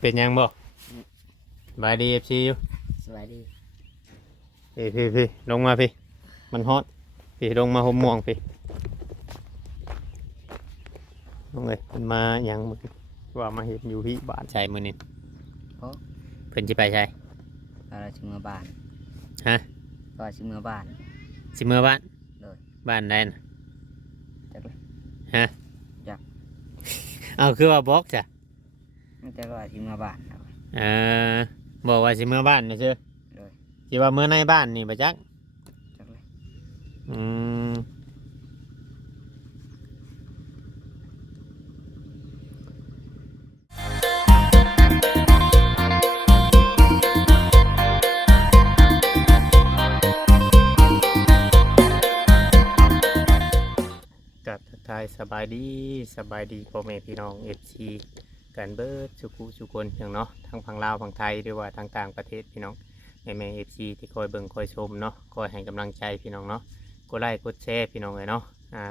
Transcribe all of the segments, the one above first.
เป็นยังบ่บายดีเอฟซีอยู่สวัสดีพี่ลงมาพี่มันฮอตพี่ลงมาห่มม่วงพี่ลงเลยมันมาอย่างมึงว่ามาเห็นอยู่ที่บ้านใช่มือนี่เพราะเพิ่นสิไปใช่เราชิมเมื่อบ้านฮะก็ชิมเมื่อบ้านสิเมื่อบ้านเลยบ้านใดน่ะจักเลยฮะจัก เอาคือว่าบอกจ้ะไม่แต่ว่าชิมเมื่อบ้านครับ เออบอกว่าสิเมื่อบ้านนะเชื่อเลย สิว่าเมื่อในบ้านนี่บ่จักจักเลยอืมกับทักทายสบายดีพ่อแม่พี่น้องเอฟซีกันเบิดสุคนอย่างเนาะทั้งฝั่งลาวฝั่งไทยหรือว่าทางต่างประเทศพี่น้องแม่เอฟซีที่คอยเบิ่งคอยชมเนาะคอยให้กำลังใจพี่น้องเนาะกดไลค์กดแชร์พี่น้องเลยเนาะ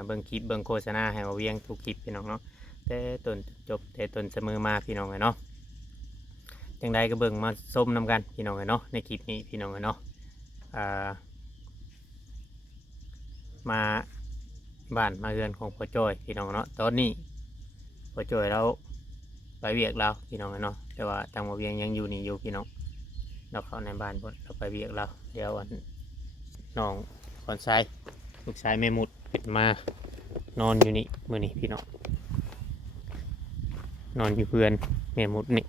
เบิ่งคลิปเบิ่งโฆษณาให้มาเวียงทุกคลิปพี่น้องเนาะแต่ต้นจบแต่ต้นเสมอมาพี่น้องเลยเนาะจังใดก็เบิ่งมาชมนำกันพี่น้องเลยเนาะในคลิปนี้พี่น้องเลยเนาะมาบ้านมาเรือนของพ่อจ้อยพี่น้องเนาะตอนนี้พ่อจ้อยเราไปเวียกเราพี่น้องเนาะแต่ว่าทางมาเวียงยังอยู่นี่อยู่พี่น้องเราเข้าในบ้านพุ่นเราไปเวียกเราเดี๋ยววันน้องคอนไซลูกชายแม่มุดเป็นมานอนอยู่นี่มื้อนี้พี่น้องนอนอยู่เพื่อนแม่มุดนี่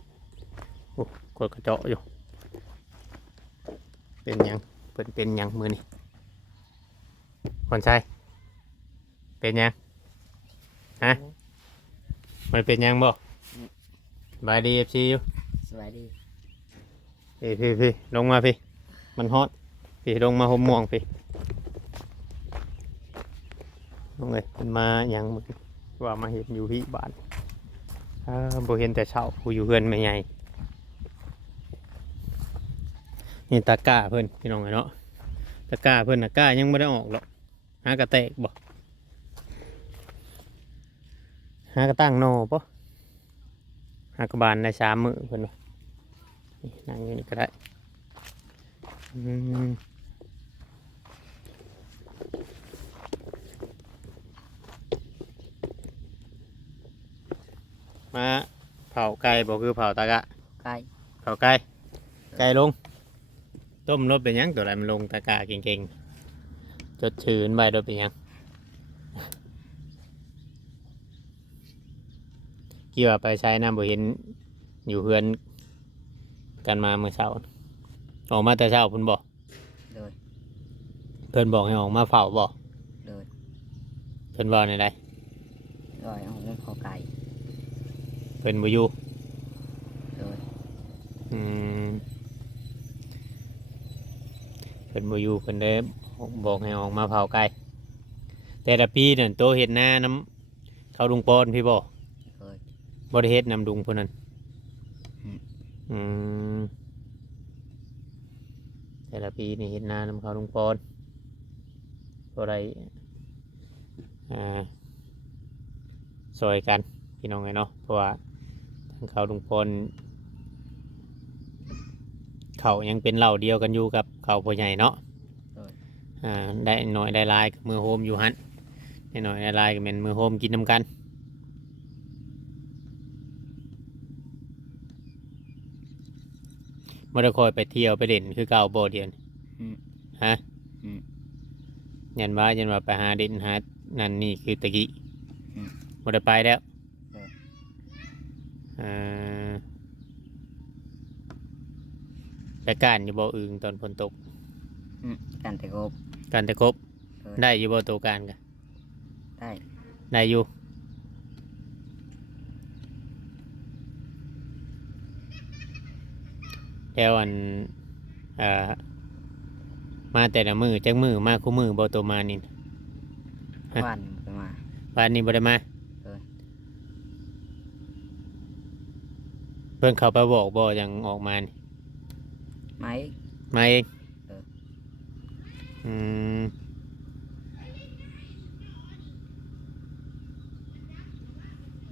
โอ้กดกระเจาะอยู่เป็นยังเป็นยังมื้อนี้คอนไซเป็นยังฮะมันเป็นยังบ่บายดีเอฟซีอยู่สวัสดีพี่ลงมาพี่มันฮอตพี่ลงมาห่มม่วงพี่ลงเลยมันมาอย่างมึงว่ามาเห็นอยู่ที่บ้านบ่เห็นแต่เช้าผู้อยู่เพื่อนไม่ใหญ่นี่ตะกร้าเพื่อนพี่น้องเนาะตะกร้าเพื่อนตะกร้ายังไม่ได้ออกหรอกหากระแตกบ่หากระตั้งโนปะหากระบาลใน3 มื้อเพื่อนว่านั่งอยู่นี่ก็ได้มาเผาไก่บอกคือเผาตะกะไก่เผาไก่ลงต้มรสเป็นยังตัวอะไรมันลงตะกะเก่งๆจดชื่นใบรสเป็นยังกี่ว่าไปใช้น้ำบ่เห็นอยู่เพื่อนกันมาเมื่อเช้าออกมาแต่เช้าเพิ่นบอกเลยเพิ่นบอกให้ออกมาเผาบอกเลยเพิ่นบอกในใดลอยเอาเรื่องขอไก่เพิ่นบ่อยู่เลยเพิ่นบ่อยู่เพิ่นได้บอกให้ออกมาเผาไก่แต่ละปีนั่นโตเฮ็ดนาน้ำเขาดุงปอนพี่บอกเลยบ่ได้เฮ็ดนำดุงพวกนั้นแต่ละปีนี่เฮ็ดนาน้ำเขาดุงปอนบ่ได้ซอยกันพี่น้องไงเนาะเพราะว่าทางเขาดุงปอนเขายังเป็นเหล่าเดียวกันอยู่กับเขาพ่อใหญ่เนาะได้หน่อยได้ลายกับมือโฮมอยู่หันได้หน่อยได้ลายกับเป็นมือโฮมกินน้ำกันเมื่อคอยไปเที่ยวไปเด่นคือเก่าบ่เดียนฮะยันว่าไปหาเด่นหานั่นนี่คือตะกี้เมื่อไปแล้วไปก้านอยู่บ่อึงตอนฝนตกกันแต่กบได้อยู่บ่ตัวการกันได้อยู่แล้วอันมาแต่ละมือจักมือมาคู่มือบ่ตัวมานี่วันไปมาวันนี้บ่ได้มาเพิ่งเข้าไปบอกบ่ยังออกมานี่มาเอง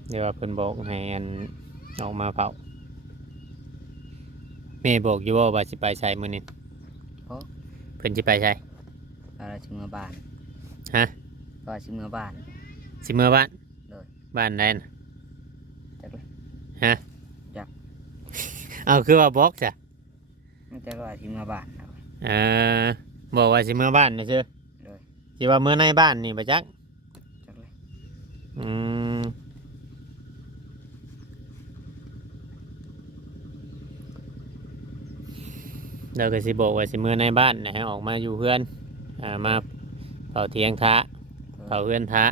เดี๋ยวเพิ่นบอกให้อันออกมาเผา แม่บอกอยู่ว่าสิไปใช้มื้อนี้ โอ้ เพิ่นสิไปใช้ ก็เราชิเมื่อบ้าน ฮะ ก็ชิเมื่อบ้าน สิเมื่อบ้าน เลย บ้านใดน่ะ จักเลย ฮะ จัก เอาคือว่าบอกจ้ะ ไม่แต่ว่าชิเมื่อบ้านครับ เออบอกว่าสิเมื่อบ้านนะเชื่อ เลย สิว่าเมื่อในบ้านนี่บ่จัก จักเลย อืมเราก็สิบอกว่าสิเมื่อในบ้านนะฮะออกมาอยู่เพื่อนมาเผาเทียงทะเผาเพื่อนทะ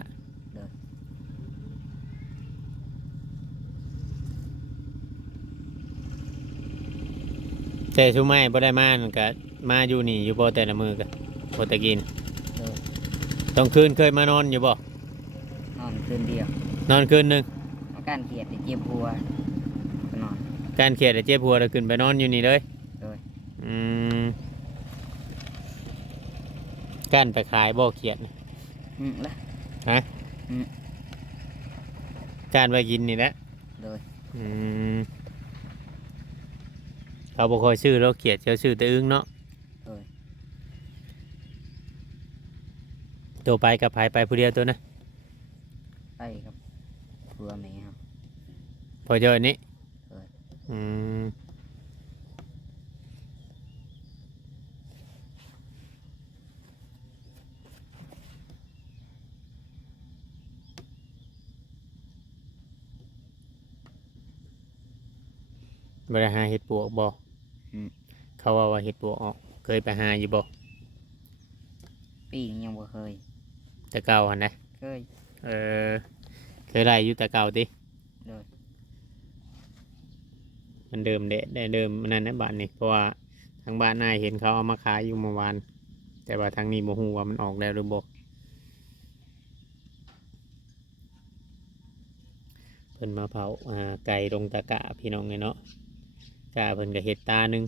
แต่ชุไม้บ่ได้มานั่นก็มาอยู่นี่อยู่บ่แต่ละมือก็บ่ตะกิน เลย ต้องคืนเคยมานอนอยู่บ่ นอนคืนเดียวน อนคืนหนึง อาการเครียดแต่เจ็บหัวก็นอน การเครียดแล้วเจ็บหัวแล้วขึ้นไปนอนอยู่นี่เลย เลย อืมการไปขายบ่เขียดน่ะ ละ ฮะ อืม การไปกินนี่แหละ เลย อืมเขาบ่ค่อยซื้อแล้วเขียดเขาซื้อแต่อึ้งเนาะ เลย ตัวไปกับไผไปผู้เดียวตัวนะ ไปครับทัวร์ไหมครับ พอเจออันนี้ เลย อืมบ่ได้หาเห็ดปวกบ่เขาว่าเห็ดปวกออกเคยไปหาอยู่บ่ ปีนี้ยังบ่เคย แต่เก่าหั่นนะ เคย เออเคยได้อยู่แต่เก่าติ เลย มันเดิมเดะได้เดิมมันนั่นนะบ้านนี่เพราะว่าทางบ้านนายเห็นเขาเอามาขายอยู่เมื่อวานแต่ว่าทางนี้บ่ฮู้ว่ามันออกแล้วหรือบ่เพิ่นมาเผาไก่ลงตะกะพี่น้องไงเนาะกะเพิ่นก็เฮ็ดตาหนึง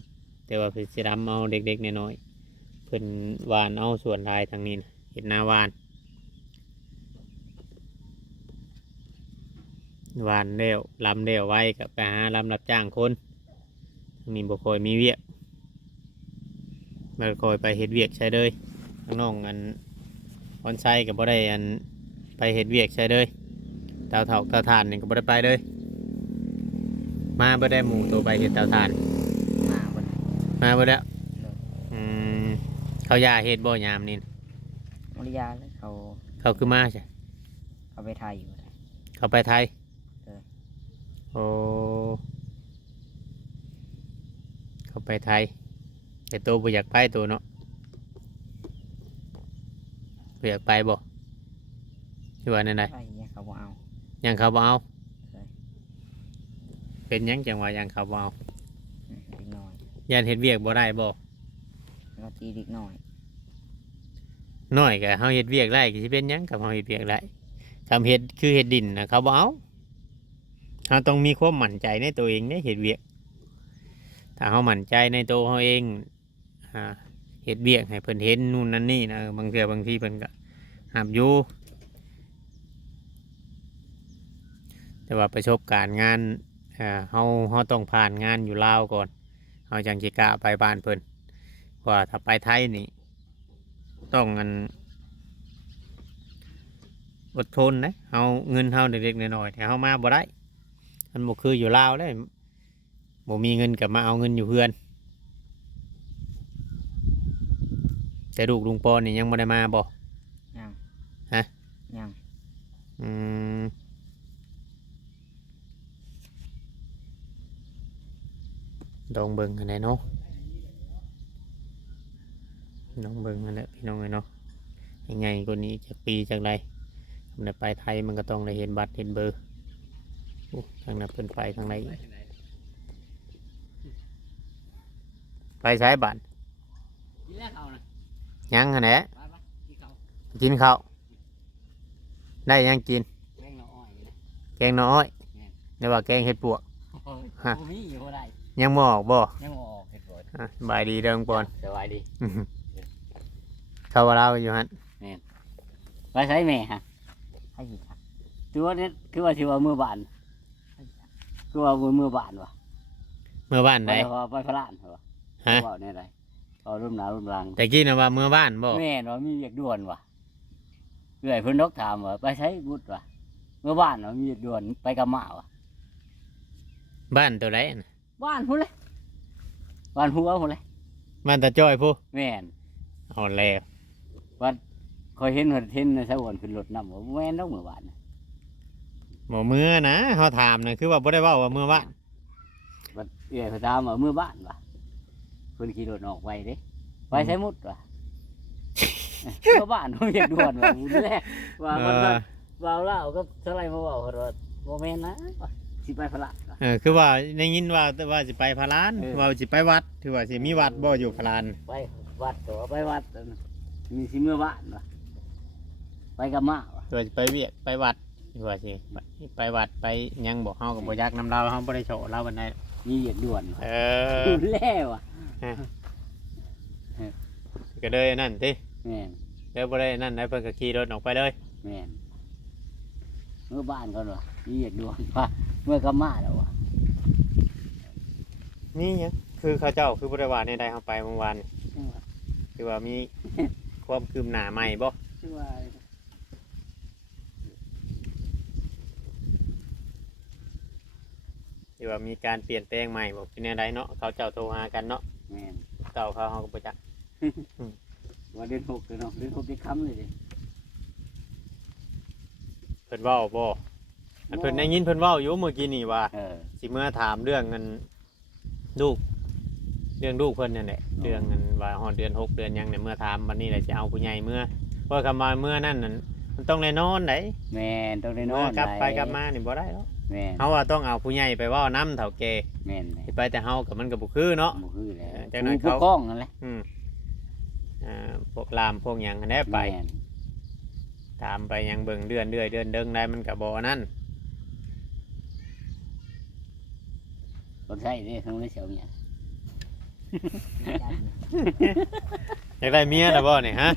แต่ว่าเพิ่นสิรำเอาเด็กๆน้อยๆเพิ่นหวานเอาส่วนลายทางนี้นะเฮ็ดหน้าหวานหวานแล้วลำแล้วไว้ก็ไปหาลำรับจ้างคนทางนี้บ่ค่อยมีเวียกบ่ค่อยไปเฮ็ดเวียกใช่เลยน้องๆอันออนไซต์ก็บ่ได้อันไปเฮ็ดเวียกใช่เลยเตาเถาเตาถ่านนี่ก็บ่ได้ไปเลย มาบ่ได้หมูตัวไปเห็ดเตาถ่าน มาบน มาบ่แล้ว เลย อืมเขายาเห็ดบ่ยามนี่น่ะ มริยาเลยเขา เขาคือมาใช่ เขาไปไทยอยู่เลย เขาไปไทย เออ โอ้เขาไปไทยแต่ตัวบ่อยากไปตัวเนาะบ่อยากไปบ่ที่ว่านั่นได ไปเนี่ยเขาบ่เอา ยังเขาบ่เอา เลย เป็นหยังจังว่ายังเขาบ่เอา เด็กน้อย ยันเฮ็ดเวียกบ่ได้บ่ แล้วก็ตีเด็กน้อย น้อยก็เฮาเฮ็ดเวียกได้ก็สิเป็นหยังกับเฮาเฮ็ดเวียกได้ทำเฮ็ดคือเฮ็ดดินน่ะเขาบ่เอาเฮาต้องมีความมั่นใจในตัวเองในเฮ็ดเวียกถ้าเฮามั่นใจในตัวเฮาเองเฮ็ดเวียกให้เพิ่นเห็นนู่นนั่นนี่นะบางเทื่อบางทีเพิ่นก็ห้ามอยู่แต่ว่าประสบการณ์งานเฮาต้องผ่านงานอยู่ลาวก่อนเฮาจังสิกล้าไปบ้านเพิ่นเพราะว่าถ้าไปไทยนี่ต้องอดทนนะเฮาเงินเฮาเด็กๆน้อยๆแต่เฮามาบ่ได้มันบ่คืออยู่ลาวเลยบ่มีเงินก็มาเอาเงินอยู่เพื่อนแต่ลูกลุงปอนนี่ยังบ่ได้มาบ่ ยัง ฮะ ยัง อืมลองเบิ่งอันไหนเนาะลองเบิ่งอันไหนพี่น้องเนาะยังไงกว่านี้จากปีจากใดมันได้ไปไทยมันก็ต้องได้เห็นบัตรเห็นเบอร์โอ้ทางนั้นเพิ่นไปทางไหนอีกไปใช้บัตร กินแล้วเขานะ ยังอันไหน ไปกินเขา กินข้าวได้ยังกิน แกงหน่ออ้อยนะ แกงน้อยเรียกว่าแกงเห็ดปวก ฮะ โอ้มีอยู่บ่ได้ ยังบ่ออกบ่ ยังบ่ออกเห็ดบ่ได้ บายดีเด้อปอน สบายดี เขาว่าเราอยู่ฮั่น ไปใช้แม่ฮะให้สิครับตัวนี้คือว่าสิว่ามือบานคือว่ามือบานวะ เมื่อบ้าน ไป ใด ว่าไปพระลานเหรอ ฮะ ว่าในไรเอารุ่มหนารุ่มหลัง แต่กี้น่ะว่าเมื่อบ้านบ่ แม่นว่ามีเรียกด่วนว่ะเอื่อยเพิ่นนกถามว่าไปใช้บุตรว่ะเมื่อบ้านว่ามีเรียกด่วนไปกับหมาว่ะ บ้านตัวไหนน่ะ บ้านพุ่นเลยบ้านหัวพุ่นเลย บ้านตาจ้อยผู้ แม่น เอาแล้ว ว่าคอยเห็นในสะวนขึ้นรถนำว่าแม่นต้องเมื่อวานน่ะ บ่เมื่อนะเฮาถามน่ะคือว่าบ่ได้เว้าว่าเมื่อบ้าน ว่าเอื่อยเพิ่นถามว่าเมื่อบ้านว่ะเพิ่นขี่รถออกไปเด้ไปใช้มุดว่ะ เมื่อบ้านว่ามีเรียกด่วนว่ะบุญแรกว่ามันว่าว่าเล่าก็เท่าไรมาบอกว่าบ่แม่นนะว่ะสิไปพระลานว่ะ คือว่าได้ยินว่าสิไปพาราน เออ ว่าสิไปวัดถือว่าสิมีวัดบ่อยู่พาราน ไปวัดตัวไปวัดนั่นน่ะมีสิเมื่อบ้านวะไปกับหมาว่ะ ถือว่าสิไปเวียกไปวัดถือว่าสิไปวัดไปหยังบ่เฮาก็บ่อยากนำเราเฮาบ่ได้โชว์เราปานใด มีเหยียดด่วนวะ เออ ดูแล้วว่ะ ก็เลยนั่นติ แม่น เดี๋ยวบ่ได้นั่นได้เพิ่นก็ขี่รถออกไปเลย แม่นเมื่อบ้านก่อนวะมีเหยียดด่วนวะเมื่อกับหมาแล้ววะ นี่หยังคือเขาเจ้าคือบ่ได้ว่าในใดเฮาไปเมื่อวานนี่คือว่ามี ความคืบหน้าใหม่บ่ ชื่อว่า หรือว่ามีการเปลี่ยนแปลงใหม่บ่เป็นแนวใดเนาะเขาเจ้าโทรหากันเนาะ แม่น เก่าเขาเฮาก็บ่จัก ว่าเดือนหกเลยเนาะเดือนหกได้ค้ำเลยดิ เพิ่นเว้าบ่อันเพิ่นได้ยินเพิ่นเว้าอยู่เมื่อกี้นี่ว่า สิเมื่อถามเรื่องเงินลูกเรื่องลูกเพิ่นนั่นแหละเรื่องเงินว่าฮอดเดือน6เดือนหยังเนี่ยเมื่อถามวันนี้แหละจะเอาผู้ใหญ่เมื่อเพราะคำว่าเมื่อนั่นนั่นมันต้องได้นอนได้ แม่นต้องได้นอ เมื่อน กลับไปกลับมานี่บ่ได้หรอก แม่น เฮาว่าต้องเอาผู้ใหญ่ไปเว้านํเฒ่าแก่ แม่นเลย สิไปแต่เฮาก็มันก็บ่คือเนาะ บ่คือแล้ว จังนั้น ผู้ เขา ปกครองนั่นแหละ อืมพวกลามพวกหยังหั้นแหละไป แม่น ตามไปยังเบิ่งเดือนเดิงได้มันก็บ่นั่น คนใช้เด้ทั้งเลยเสียวเนี่ย อยากได้เมียน่ะบ่นี่ฮะ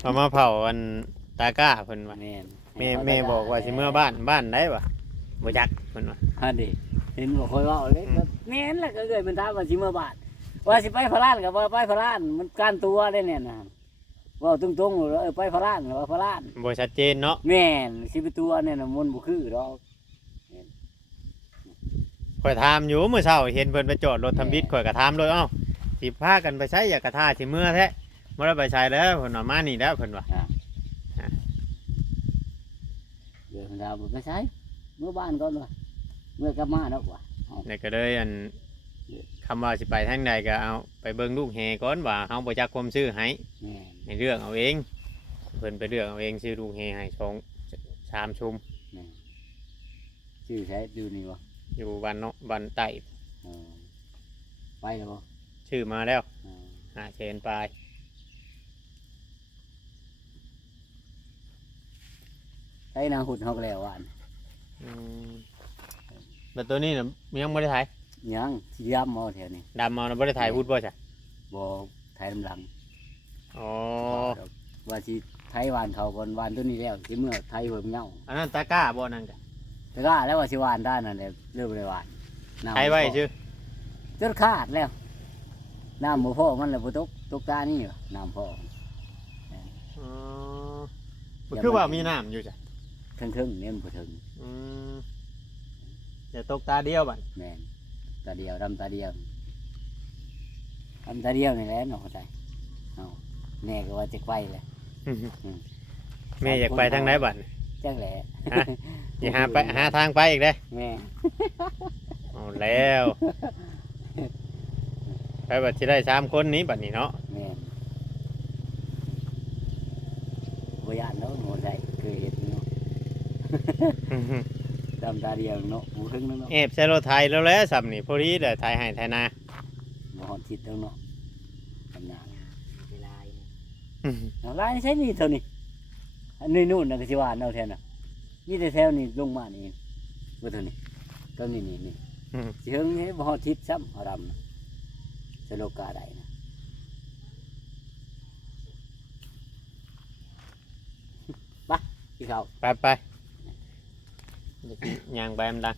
เอามาเผาอันตาก้าเพิ่นว่า แม่น แม่บอกว่าสิเมื่อบ้านได้ปะบ่จักเพิ่นว่า ฮะดิเห็นบอกคอยเว่าเลยก็แม่นแหละก็เลยมันถามว่าสิเมื่อบาทว่าสิไปพระลานกับว่าไปพระลานมันการตัวได้เนี่ยนะเว่าตรงๆเลยไปพระลานกับว่าพระลาน บ่ชัดเจนเนาะ แม่นสิไปตัวเนี่ยนะมันบ่คือดอก ข่อยถามอยู่เมื่อเช้าเห็นเพิ่นไปจอดรถทำบิดข่อยก็ถามเลยเอ้าสิพากันไปใช้อยากกระทาสิเมื่อแท้บ่ได้ไปใช้แล้วเพิ่นว่ามานี่แล้วเพิ่นว่า เดี๋ยวเราไปใช้เมื่อบ้านก่อนว่ะเมื่อกลับมาแล้วว่ะ แล้วก็เลยอันคำว่าสิไปทางใดก็เอาไปเบิ่งลูกแฮก่อนว่าเฮาบ่จักความชื่อให้ แม่น ให้เลือกเอาเองเพิ่นไปเลือกเอาเองชื่อลูกแฮให้3ชุม แม่นชื่อใช้ดูนี่วะ อยู่บ้านเนาะบ้านใต้ เออไปแล้วบ่ ชื่อมาแล้ว เออ 5 เชนปลาย ใช้นางหุ่นเฮาก็แล้วว่าน แต่ตัวนี้น่ะยังบ่ได้ถ่าย ยังสิยามเอาแถวนี้ ดำเอาน่ะบ่ได้ถ่ายพูดบ่จ้ะ บ่ไทยลำหลัง อ๋อ ว่าสิไทยวานเขาก่อนวานตัวนี้แล้วสิเมื่อไทยเบิ่มเหงา อันนั้นตะกร้าบ่นั่นจ้ะ แต่ก็แล้วว่าสิวานได้นั่นแหละเริ่มเลยวานน้ำ ใช้ไว้ชื่อ จนขาดแล้วน้ำบ่พอมันเลยบ่ตกตานี่วะน้ำพอ อ๋อคือว่ามีน้ำอยู่จ้ะ ถึงๆเนี่ยมันบ่ถึง อืมอย่าตกตาเดียวบัด แม่นตาเดียวดำตาเดียวดำตาเดียวนี่แหละเนาะเข้าใจเอาแน่ก็ว่าจะไปเลย แม่อยากไปทางไหนบัด จังแหละ ฮะ อย่าหาทางไปอีกเด้อ แม่ เอาแล้วไปบัดสิได้3คนนี้บัดนี้เนาะ แม่นบ่ย่านเนาะโหใจเคยเห็นเนาะดำตาเดียวเนาะบ่ถึงเนาะ เอฟใช้รถไทยแล้วแหละสำนี่พอดีเด้อไทยให้ไทยนา บ่ฮอดทิศแล้วเนาะทำงาน เวลาเนี่ย เอาลายใช้นี่เท่านี้อันนี้นู่นน่ะก็สิว่าเอาแทนน่ะนี่แต่แถวนี้ลงมานี่บ่เท่านี้ต้นนี้นี่สิเฮิงนี่บ่ฮอดทิศซ้ำเอาดำน่ะสโลกาได้นะไปพี่เขา ไป เดี๋ยวสิย่างไปมันดัง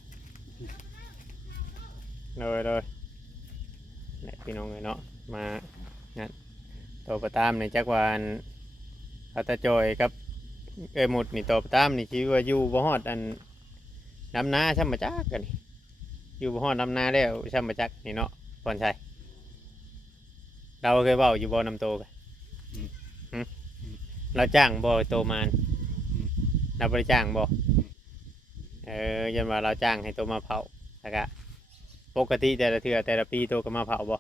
เลยนี่พี่น้องเลยเนาะมางั้นตัวประตามในจักรวาลเขาตาจอยกับหมดนี่ตัวประตามนี่คิดว่าอยู่บ่ฮอดอันน้ำนาช่ำมาจักกันนี่อยู่บ่ฮอดน้ำนาแล้วช่ำมาจักนี่เนาะพรชัยเราเคยเว้าอยู่บ่น้ำโตกันเราจ้างบ่โตมานเราบริจ้างบ่ยันว่าเราจ้างให้โตมาเผาแล้วก็ปกติแต่ละเทื่อแต่ละปีโตก็มาเผาบ่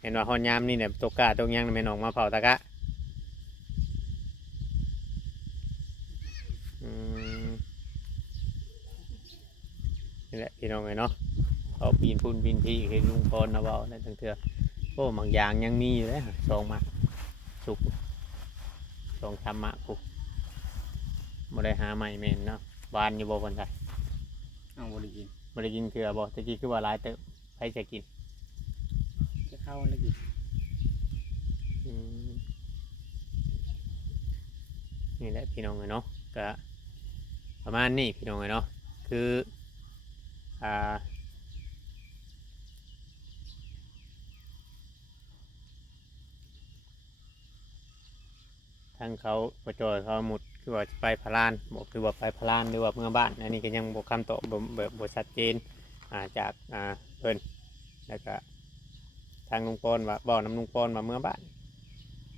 เห็นว่าฮอนยามนี่เนี่ยตกกาตกยังแม่นออกมาเผาตะกะนี่แหละพี่น้องเลยเนาะเอาปีนพุ่นปีนพี่ให้ลุงพรนะเว้าได้ทั้งเทื่อโอ้บางอย่างยังมีอยู่เลยสองมาสุกสองทำมะกูบ่ได้หาใหม่แม่นเนาะหวานอยู่บ่คนไทย เอาบ่ได้กิน บ่ได้กินเกลือบ่ตะกี้คือว่าหลายเติบใครจะกิน จะเข้าแล้วกิน นี่แหละพี่น้องเลยเนาะก็ประมาณนี้พี่น้องเลยเนาะคือทางเขาประจอยเขาหมุดคือว่าจะไปพารานบอกคือว่าไปพารานหรือว่าเมื่อบ้านอันนี้ก็ยังบอกคำตอบแบบบทชัดเจนจากเพิ่นแล้วก็ทางลุงปอนว่าบอกน้ำลุงปอนว่าเมื่อบ้าน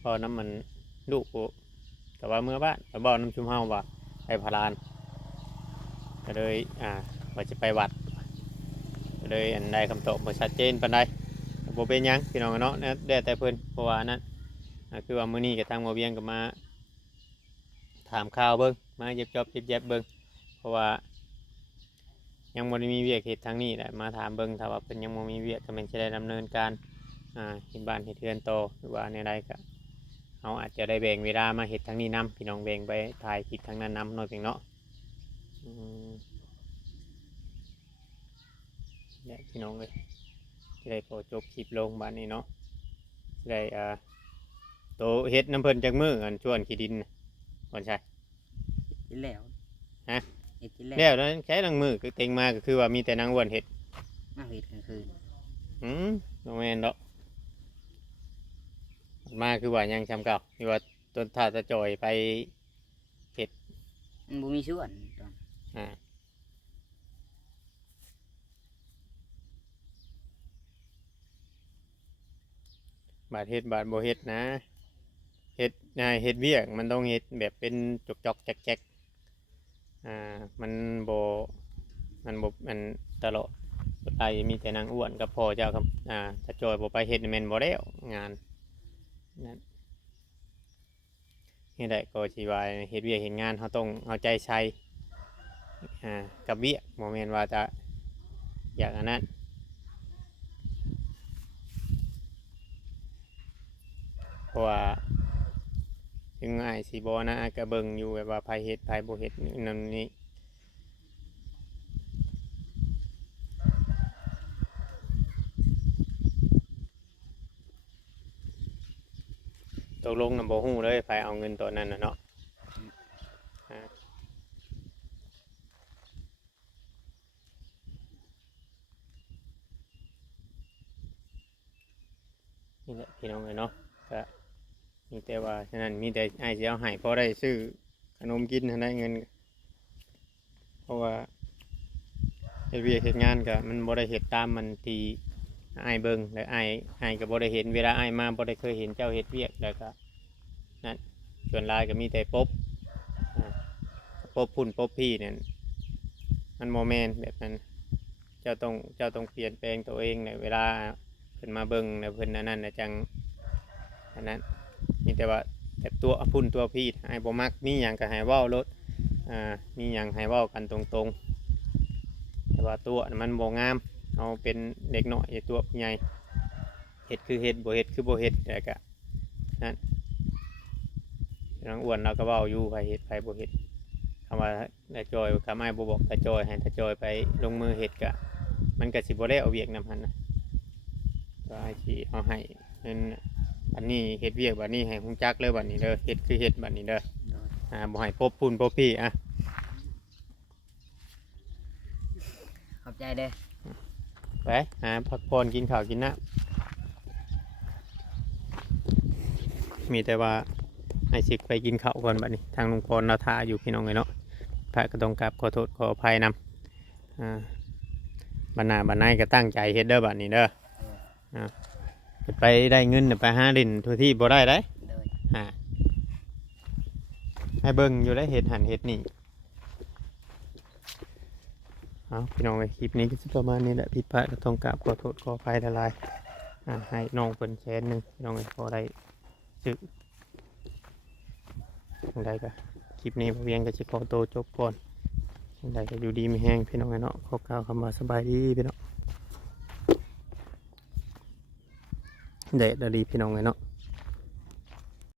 บอกน้ำมันลูกแต่ว่าเมื่อบ้านแต่บอกน้ำชุมเฮาว่าไปพารานก็เลยว่าจะไปวัดก็เลยอันใดคำตอบบทชัดเจนปานใดบ่เป็นยังพี่น้องเนาะได้แต่เพิ่นเพราะว่านั้นคือว่ามื้อนี้กับทางบ่เวียงก็มาถามข่าวเบิ่งมาเย็บเบิ่งเพราะว่ายังบ่ได้มีเวียกเฮ็ดทางนี้แหละมาถามเบิ่งถ้าว่าเพิ่นยังบ่มีเวียกก็แม่นสิได้ดำเนินการเฮ็ดบ้านเฮ็ดเรือนโตหรือว่าแนวใดก็เฮาอาจจะได้แบ่งเวลามาเฮ็ดทางนี้นํพี่น้องแบ่งไปถ่ายคลิปทางนั้นนํเนาะเพียงเนาะเนี่ยพี่น้องเอ้ยสิได้ขอจบคลิปลงบัดนี้เนาะสิได้โตเฮ็ดน้ำเพิ่นจากมืออันชวนขี้ดินก่อนใช่ กินแล้วเฮ็ดกินแล้ว แล้วนั้นใช้ดังมือคือเต็งมาก็คือว่ามีแต่นางอ้วนเฮ็ด มาเฮ็ดกลางคืน บ่แม่นดอกมาคือว่ายังจำเก่าที่ว่าต้นท่าตะจอยไป มันบ่มีส่วนตอน บาดเฮ็ดบาดบ่เฮ็ดนะเฮ็ดเฮ็ดเวียกมันต้องเฮ็ดแบบเป็นจอกๆแจ๊กๆมันบ่มันตลอดไปมีแต่นางอ้วนกับพ่อเจ้าครับตะจอยบ่ไปเฮ็ดแม่นบ่แล้วงานนั่นนี่แหละก็สิว่าเฮ็ดเวียกเฮ็ดงานเฮาต้องเอาใจใส่กับเวียกบ่แม่นว่าจะอยากอันนั้นเพราะว่าถึงอ้ายสิบ่นะก็เบิ่งอยู่แบบว่าไผเฮ็ดไผบ่เฮ็ดนั่นนี่ตกลงนำบ่ฮู้เลยไผเอาเงินตัวนั้นน่ะเนาะนี่แหละพี่น้องเอ้ยเนาะก็มีแต่ว่าฉะนั้นมีแต่อ้ายสิเอาให้พอได้ซื้อขนมกินให้ได้เงินเพราะว่าเฮ็ดเวียกเฮ็ดงานก็มันบ่ได้เฮ็ดตามมันที่อ้ายเบิ่งและอ้ายก็บ่ได้เห็นเวลาอ้ายมาบ่ได้เคยเห็นเจ้าเฮ็ดเวียกแล้วก็นั่นส่วนหลายก็มีแต่ปบพุ่นปบพี่นั่นมันบ่แม่นแบบนั้นเจ้าต้องเปลี่ยนแปลงตัวเองในเวลาเพิ่นมาเบิ่งแล้วเพิ่นอันนั้นน่ะจังอันนั้นมีแต่ว่าแบบตัวพุ่นตัวพี่อ้ายบ่มักมีหยังก็ให้เว้าโลดมีหยังให้เว้ากันตรงๆแต่ว่าตัวมันบ่งามเอาเป็นเด็กน้อยตัวใหญ่เฮ็ดคือเฮ็ดบ่เฮ็ดคือบ่เฮ็ดแล้วก็นั่นนางอ้วนเราก็เว้าอยู่ไผเฮ็ดไผบ่เฮ็ดคำว่าตาจอยคำอ้ายบ่บอกตาจอยให้ตาจอยไปลงมือเฮ็ดก็มันก็สิบ่ได้เอาเวียกนำหั่นนะก็อ้ายสิเอาให้เงินบัดนี้เฮ็ดเวียกบัดนี้ให้ฮู้จักเลยบัดนี้เด้อเฮ็ดคือเฮ็ดบัดนี้เด้อบ่ให้พบพุ่นพบพี่ อบใจเด้อ ไปหาพักผ่อนกินข้าวกินน้ำมีแต่ว่าให้สิกไปกินข้าวก่อนบัดนี้ทางลุงพรเราท่าอยู่พี่น้องเลยเนาะพระก็ต้องกราบขอโทษขออภัยนำบรรณาบรรณายก็ตั้งใจเฮ็ดเด้อบัดนี้เด้อไปได้เงินไปหาดินทั่วที่บ่ได้ได้ โดย ให้เบิ่งอยู่ได้เห็ดหันเห็ดนี่เอาพี่น้องไอ้คลิปนี้ก็จะประมาณนี้แหละผิดพลาดก็ต้องกราบขอโทษขออภัยละลายให้น้องเพิ่นแชนหนึ่งพี่น้องไอ้พอได้จึกอย่างใดก็คลิปนี้พอเพียงก็จะขอโตวจบก่อนอย่างใดก็อยู่ดีไม่แห้งพี่น้องไอ้เนาะขอกล่าวคำว่าสบายดีพี่น้องเด็ดดีพี่น้องไอ้เนาะ